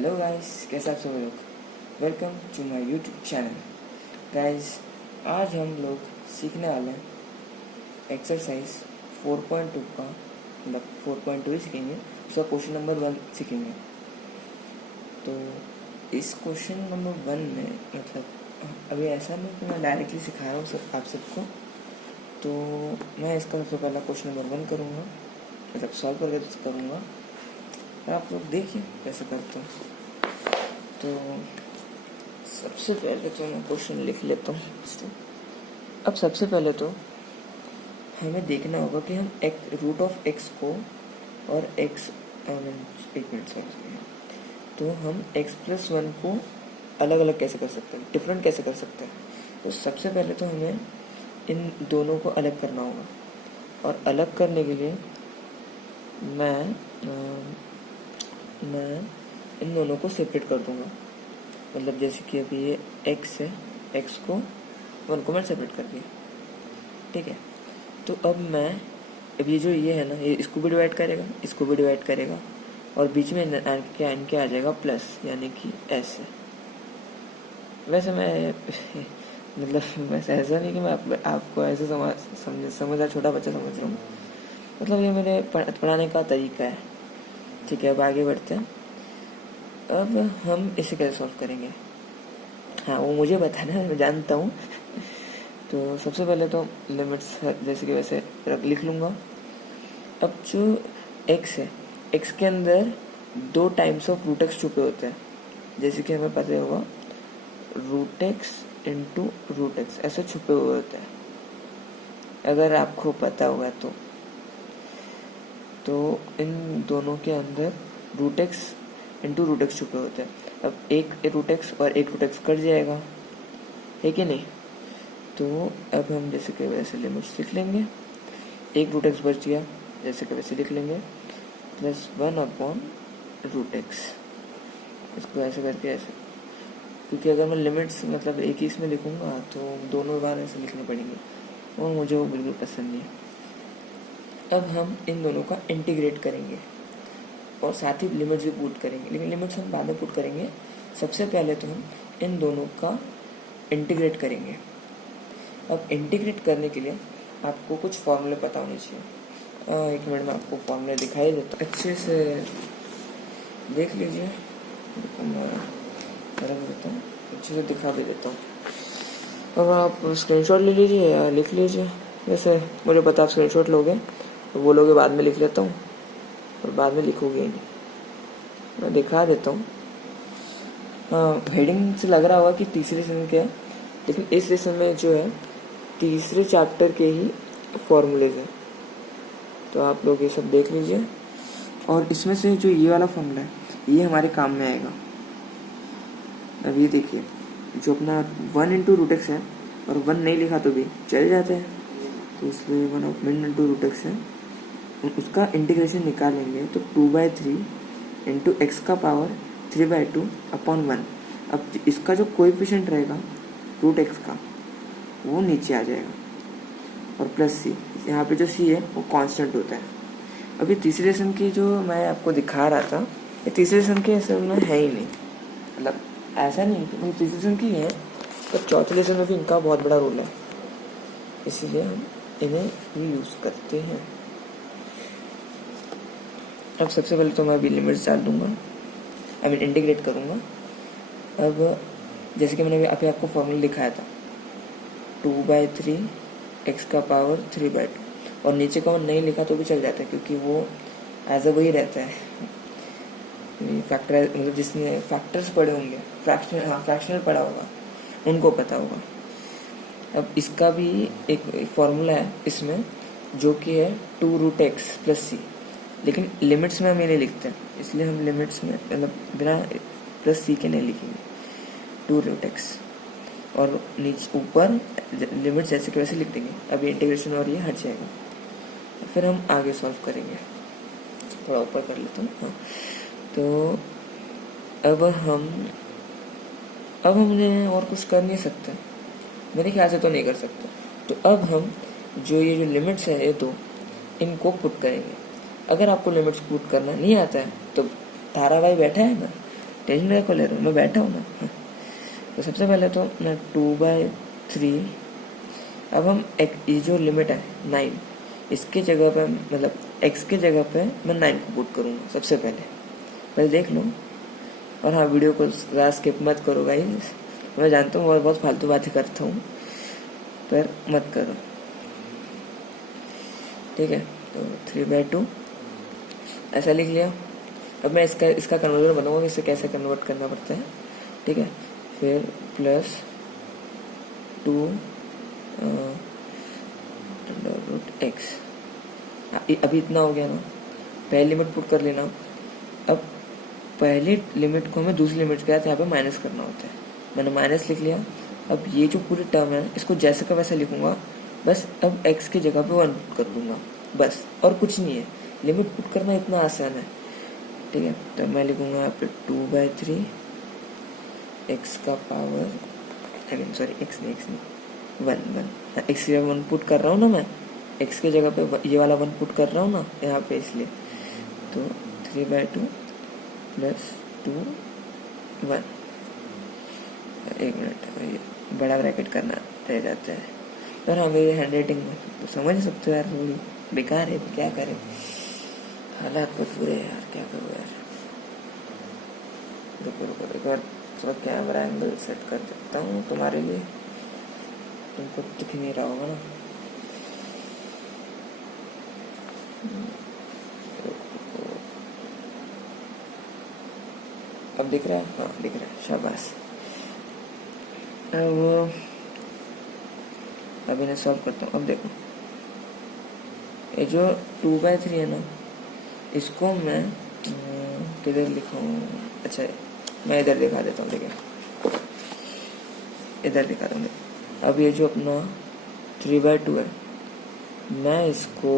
Hello guys, कैसे आप सब लोग। Welcome to my YouTube channel. Guys, आज हम लोग सीखने वाले हैं एक्सरसाइज 4.2 का, मतलब 4.2 ही सीखेंगे। उसका क्वेश्चन नंबर 1 सीखेंगे। तो इस क्वेश्चन नंबर 1 में मतलब अभी ऐसा नहीं कि मैं डायरेक्टली सिखा रहा हूँ आप सबको। तो मैं इसका सबसे पहला क्वेश्चन नंबर 1 करूँगा, मतलब सॉल्व करके करूँगा। आप लोग देखिए कैसे करते हैं। तो सबसे पहले तो मैं क्वेश्चन लिख लेता हूँ। अब सबसे पहले तो हमें देखना होगा कि हम रूट ऑफ एक्स को और एक्स एक मिनट सॉरी, तो हम x+1 को अलग अलग कैसे कर सकते हैं, डिफरेंट कैसे कर सकते हैं। तो सबसे पहले तो हमें इन दोनों को अलग करना होगा, और अलग करने के लिए मैं इन दोनों को सेपरेट कर दूंगा। मतलब जैसे कि अभी ये x है, x को 1 को मैं सेपरेट कर दिया, ठीक है। तो अब ये जो ये है ना, ये इसको भी डिवाइड करेगा, इसको भी डिवाइड करेगा, और बीच में इनके आ जाएगा प्लस, यानी कि s है। वैसे मैं मतलब वैसे ऐसा नहीं कि मैं आपको ऐसे समझा छोटा बच्चा समझ रहा हूँ। मतलब ये मेरे पढ़ाने का तरीका है, ठीक है। अब आगे बढ़ते हैं। अब हम इसे कैसे सॉल्व करेंगे, हाँ वो मुझे बताना है, मैं जानता हूँ। तो सबसे पहले तो लिमिट्स जैसे कि वैसे लिख लूँगा। अब जो x है, x के अंदर 2 टाइम्स ऑफ रूट एक्स छुपे होते हैं, जैसे कि हमें पता होगा root x into root x ऐसे छुपे हुए होते हैं, अगर आपको पता होगा तो इन दोनों के अंदर root x into root x छुपे होते हैं। अब एक रूट एक्स और एक रूट एक्स कट जाएगा, है कि नहीं। तो अब हम जैसे कि वैसे लिमिट्स लिख लेंगे, एक रूट एक्स बच गया, जैसे कि वैसे लिख लेंगे +1/√x। इसको ऐसे करके ऐसे, क्योंकि अगर मैं लिमिट्स मतलब एक ही इसमें लिखूंगा तो दोनों बार ऐसे लिखने पड़ेंगे, और मुझे वो बिल्कुल पसंद नहीं है। अब हम इन दोनों का इंटीग्रेट करेंगे और साथ ही लिमिट्स भी पुट करेंगे, लेकिन लिमिट्स हम बाद में पुट करेंगे। सबसे पहले तो हम इन दोनों का इंटीग्रेट करेंगे। अब इंटीग्रेट करने के लिए आपको कुछ फॉर्मूले पता होने चाहिए। एक मिनट में आपको फॉर्मूले दिखाई देता हूँ, अच्छे से देख लीजिए। अच्छे से दिखा भी देता हूँ। अब आप स्क्रीनशॉट ले लीजिए या लिख लीजिए। वैसे मुझे पता आप स्क्रीनशॉट लोगे तो बोलोगे बाद में लिख लेता हूँ, और बाद में लिखोगे ही नहीं। मैं दिखा देता हूँ। हाँ, हेडिंग से लग रहा होगा कि तीसरे लेसन के है, लेकिन इस लेसन में जो है तीसरे चैप्टर के ही फॉर्मूलेज हैं। तो आप लोग ये सब देख लीजिए, और इसमें से जो ये वाला फॉर्मूला है ये हमारे काम में आएगा। अब ये देखिए, जो अपना 1/√x है, और 1 नहीं लिखा तो भी चल जाता है, तो इसलिए 1/√x है। उसका इंटीग्रेशन निकालेंगे तो 2/3 इंटू एक्स का पावर 3/2/1। अब इसका जो कोएफिशिएंट रहेगा रूट एक्स का, वो नीचे आ जाएगा, और प्लस सी, यहाँ पे जो सी है वो कांस्टेंट होता है। अभी तीसरे लेसन की जो मैं आपको दिखा रहा था, ये तीसरे लेसन के असल में है ही नहीं, मतलब ऐसा नहीं कि तीसरे लेसन की है, पर चौथे लेसन में भी इनका बहुत बड़ा रोल है, इसीलिए हम इन्हें भी यूज़ करते हैं। अब सबसे पहले तो मैं अभी लिमिट्स डाल दूंगा, इंटीग्रेट करूँगा। अब जैसे कि मैंने अभी आपको फॉर्मूला दिखाया था 2/3 एक्स का पावर 3/2, और नीचे का 1 नहीं लिखा तो भी चल जाता है, क्योंकि वो एज अ वही रहता है। फैक्टर मतलब जिसने फैक्टर्स पढ़े होंगे, फ्रैक्शनल पढ़ा होगा, उनको पता होगा। अब इसका भी एक फॉर्मूला है इसमें, जो कि है 2√x + c, लेकिन लिमिट्स में हम ये नहीं लिखते, इसलिए हम लिमिट्स में मतलब बिना प्लस सी के नहीं लिखेंगे, 2√x, और नीचे ऊपर लिमिट्स ऐसे के वैसे लिख देंगे। अभी इंटीग्रेशन और ये हट जाएगा, फिर हम आगे सॉल्व करेंगे। थोड़ा ऊपर कर लेता हूँ। हाँ, तो अब हमने और कुछ कर नहीं सकते, मेरे ख्याल से तो नहीं कर सकते। तो अब हम ये जो लिमिट्स है ये दो, इनको पुट करेंगे। अगर आपको लिमिट्स पुट करना नहीं आता है तो धारावाही बैठा है ना, टेंशन मेरे को ले रहा हूँ, मैं बैठा हूँ ना। तो सबसे पहले तो ना 2/3, अब हम ये जो लिमिट है 9, इसके जगह पे मतलब x के जगह पे मैं 9 को पुट करूँगा सबसे पहले देख लो। और हाँ, वीडियो को ज़्यादा स्किप मत करो गाइस, मैं जानता हूँ और बहुत फालतू बातें करता हूँ, पर मत करो, ठीक है। तो 3/2 ऐसा लिख लिया। अब मैं इसका कन्वर्जन बताऊँगा कि इसे कैसे कन्वर्ट करना पड़ता है, ठीक है। फिर प्लस 2 x, अभी इतना हो गया ना, पहली लिमिट पुट कर लेना। अब पहली लिमिट को हमें दूसरी लिमिट के साथ यहाँ पे माइनस करना होता है, मैंने माइनस लिख लिया। अब ये जो पूरी टर्म है इसको जैसे का वैसा लिखूंगा, बस अब x की जगह पे 1 पुट कर दूंगा, बस और कुछ नहीं है। लिमिट पुट करना इतना आसान है, ठीक है। तो मैं लिखूंगा यहाँ पे 2/3 x का पावर, सॉरी x नहीं 1 x की जगह 1 पुट कर रहा हूँ ना मैं, x की जगह पे ये वाला 1 पुट कर रहा हूँ ना यहाँ पे, इसलिए तो 3/2 प्लस 2 1। एक मिनट, बड़ा ब्रैकेट करना रह जाता है, पर हाँ मेरी हैंड राइटिंग तो समझ सकते हो यार, थोड़ी बेकार है, क्या करें, हालात पर पूरे यार, क्या करूँ यार। रुको एक बार थोड़ा कैमरा एंगल सेट कर देता हूँ तुम्हारे लिए, तुमको दिख नहीं रहा होगा ना। अब दिख रहा है? हाँ दिख रहा है, शाबाश। अब इन्हें सॉल्व करता हूँ। अब देखो ये जो 2/3 है ना, इसको मैं किधर लिखाऊँ? अच्छा मैं इधर दिखा देता हूँ, ठीक है, इधर दिखा दूँगा। अब ये जो अपना 3/2 है, मैं इसको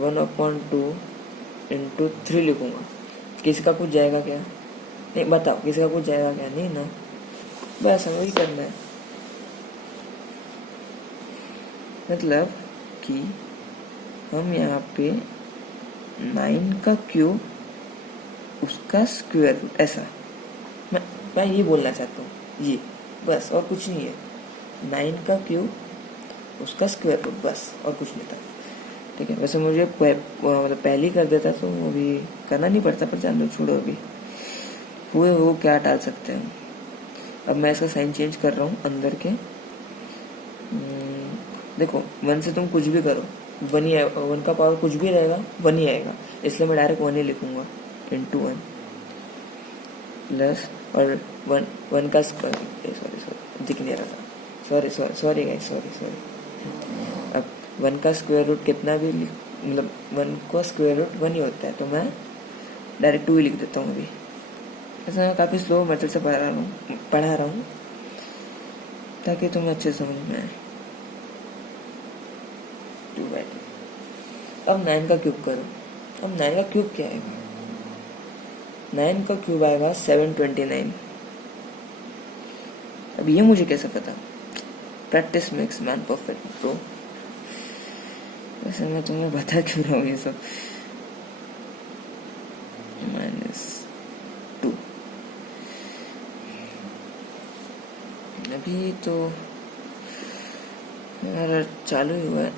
1/2 इंटू 3 लिखूँगा। किसका कुछ जाएगा क्या? नहीं बताओ, किसका कुछ जाएगा क्या? नहीं ना, बस हमें ही करना है। मतलब कि हम यहाँ पे 9 का क्यूब उसका स्क्वायर रूट, ऐसा मैं ये बोलना चाहता हूँ, ये बस और कुछ नहीं है। 9 का क्यूब उसका स्क्वायर रूट, बस और कुछ नहीं था, ठीक है। वैसे मुझे मतलब पहले ही कर देता तो अभी करना नहीं पड़ता, पर जान लो, छोड़ो, अभी हुए वो क्या टाल सकते हैं। अब मैं इसका साइन चेंज कर रहा हूँ अंदर के। देखो 1 से तुम कुछ भी करो 1 ही आएगा, 1 का पावर कुछ भी रहेगा 1 ही आएगा, इसलिए मैं डायरेक्ट 1 ही लिखूंगा इंटू 1 प्लस और 1 का स्क्वायर, सॉरी दिख नहीं रहा था, सॉरी गाइस, सॉरी। अब 1 का स्क्वायर रूट कितना भी मतलब 1 का स्क्वायर रूट 1 ही होता है, तो मैं डायरेक्ट 2 ही लिख देता हूँ। अभी ऐसा मैं काफ़ी स्लो मेथड से पढ़ा रहा हूँ ताकि तुम्हें अच्छे समझ में आए। 2/2। अब 9 का क्यूब करो। अब 9 का क्यूब क्या आएगा? 9 का क्यूब आएगा 729। अब ये मुझे कैसे पता? Practice makes man perfect bro. वैसे मैं तुम्हें बता क्यों रहा हूँ ये सब? -2 अभी तो मेरा चालू ही हुआ है।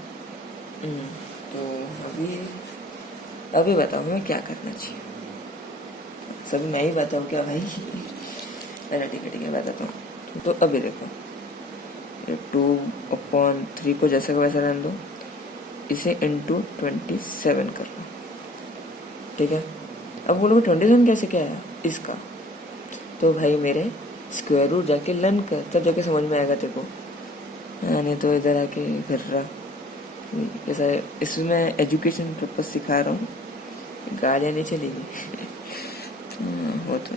तो अभी बताओ हमें क्या करना चाहिए? सभी मैं ही बताऊँ क्या भाई? अरे ठीक है बताता हूँ। तो अभी देखो 2/3 को जैसे का वैसा रहने दो, इसे इंटू 27 कर लो, ठीक है। अब बोलोगे 27 कैसे क्या है इसका? तो भाई मेरे स्क्वायर रूट जाके लर्न कर, तब जाके समझ में आएगा तेरे को। नहीं तो इधर आके कर रहा ऐसा। इसमें एजुकेशन पर्पज सिखा रहा हूँ, गाड़ियाँ नहीं चलेगी। वो तो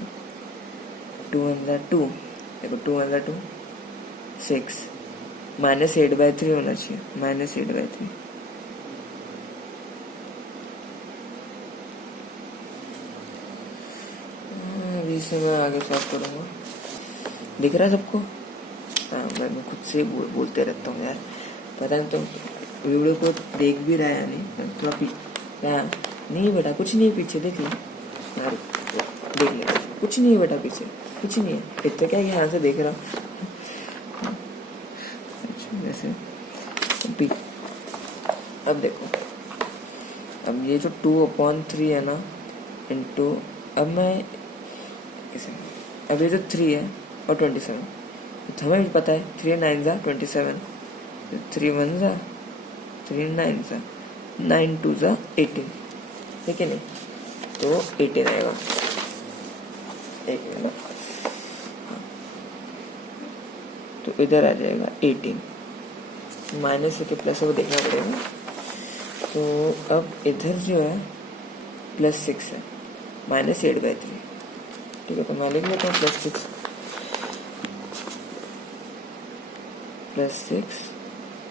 2/2 देखो 2/2 6 -8/3 होना चाहिए, -8/3। अभी से मैं आगे सॉल्व करूँगा। दिख रहा है सबको? हाँ मैं खुद से बोलते रहता हूँ यार, पता नहीं तुम वीडियो को देख भी रहा है या नहीं। थोड़ा नहीं बेटा कुछ नहीं, पीछे देख ले यार, देख ले। कुछ नहीं है बेटा, पीछे कुछ नहीं है, इतना क्या ध्यान से देख रहा। अच्छा जैसे अभी अब देखो, अब ये जो 2/3 है ना इंटू, अब मैं इसे, अब ये जो 3 है और 27, तो हमें भी पता है 3 9 जा 27, 3 1 जा 3 9 जा 9 2 जा 18, ठीक है नहीं, तो 18 आएगा। एक मिनट, तो इधर आ जाएगा 18, माइनस के प्लस को देखना पड़ेगा। तो अब इधर जो है +6 है, -8/3, ठीक है, तो मैं लिख लेता हूँ +6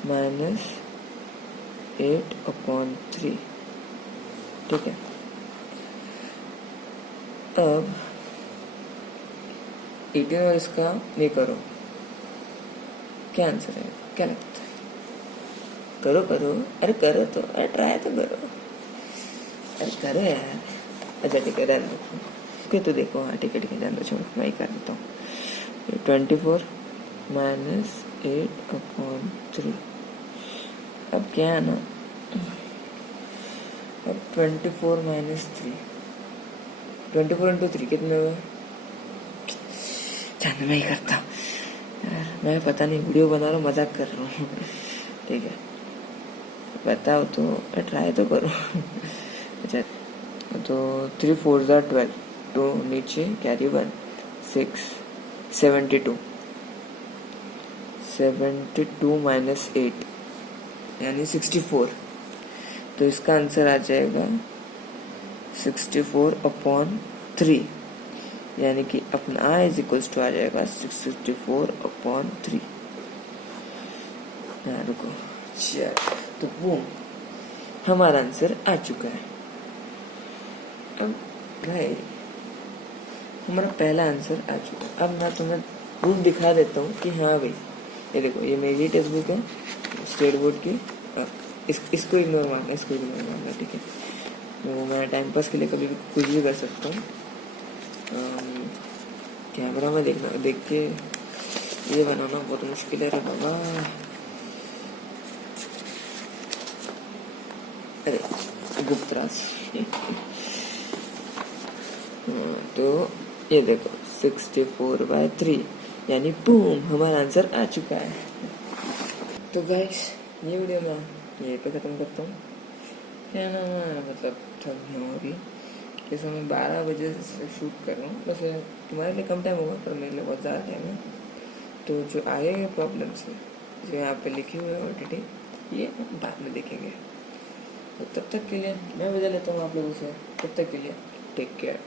-8/3, ठीक है। अब 18 और इसका ये करो, क्या आंसर है, क्या लगता है? करो करो, अरे करो तो, अरे ट्राई तो करो, अरे करो यार। अच्छा ठीक है, रहने दो, ओके तो देखो, हाँ ठीक है रहने दो, छोड़ो मैं ही कर देता हूँ। 24 -8/3, अब क्या है ना, अब 24 - 3, 24 × 3 कितने हुए? चल मैं ही करता हूँ यार, मैं पता नहीं वीडियो बना रहा हूँ, मजाक कर रहा हूँ, ठीक है बताओ तो, ट्राई तो करो। अच्छा तो 3 4 12, तो नीचे कैरी 1 6 72 -8 यानी 64, तो इसका आंसर आ जाएगा 64/3, यानी कि अपना I = आ जाएगा 64/3। रुको, चल तो बूम, हमारा आंसर आ चुका है। अब भाई हमारा पहला आंसर आ चुका है। अब मैं तुम्हें प्रूफ दिखा देता हूँ कि हाँ भाई, ये देखो, ये मेरी टेक्स्ट बुक है स्टेट बोर्ड की, इसको इग्नोर मारना, इसको इग्नोर मारना, ठीक है। तो मैं टाइम पास के लिए कभी भी कुछ भी कर सकता हूँ। कैमरा में देख के ये बनाना बहुत मुश्किल है रे बाबा। अरे गुप्तराज। तो ये देखो 64/3, यानी बूम, हमारा आंसर आ चुका है। तो गाइस ये वीडियो मैं यहीं पे ख़त्म करता हूँ। क्या ना, मतलब थक गया अभी के समय 12 बजे से शूट कर रहा हूँ। वैसे तुम्हारे लिए कम टाइम होगा, पर मेरे लिए बहुत ज़्यादा टाइम है। तो जो आए प्रॉब्लम्स है जो यहाँ पे लिखे हुए ऑलरेडी, ये बाद में देखेंगे। तो तब तक के लिए मैं विदा लेता हूँ आप लोगों से। तब तक के लिए टेक केयर।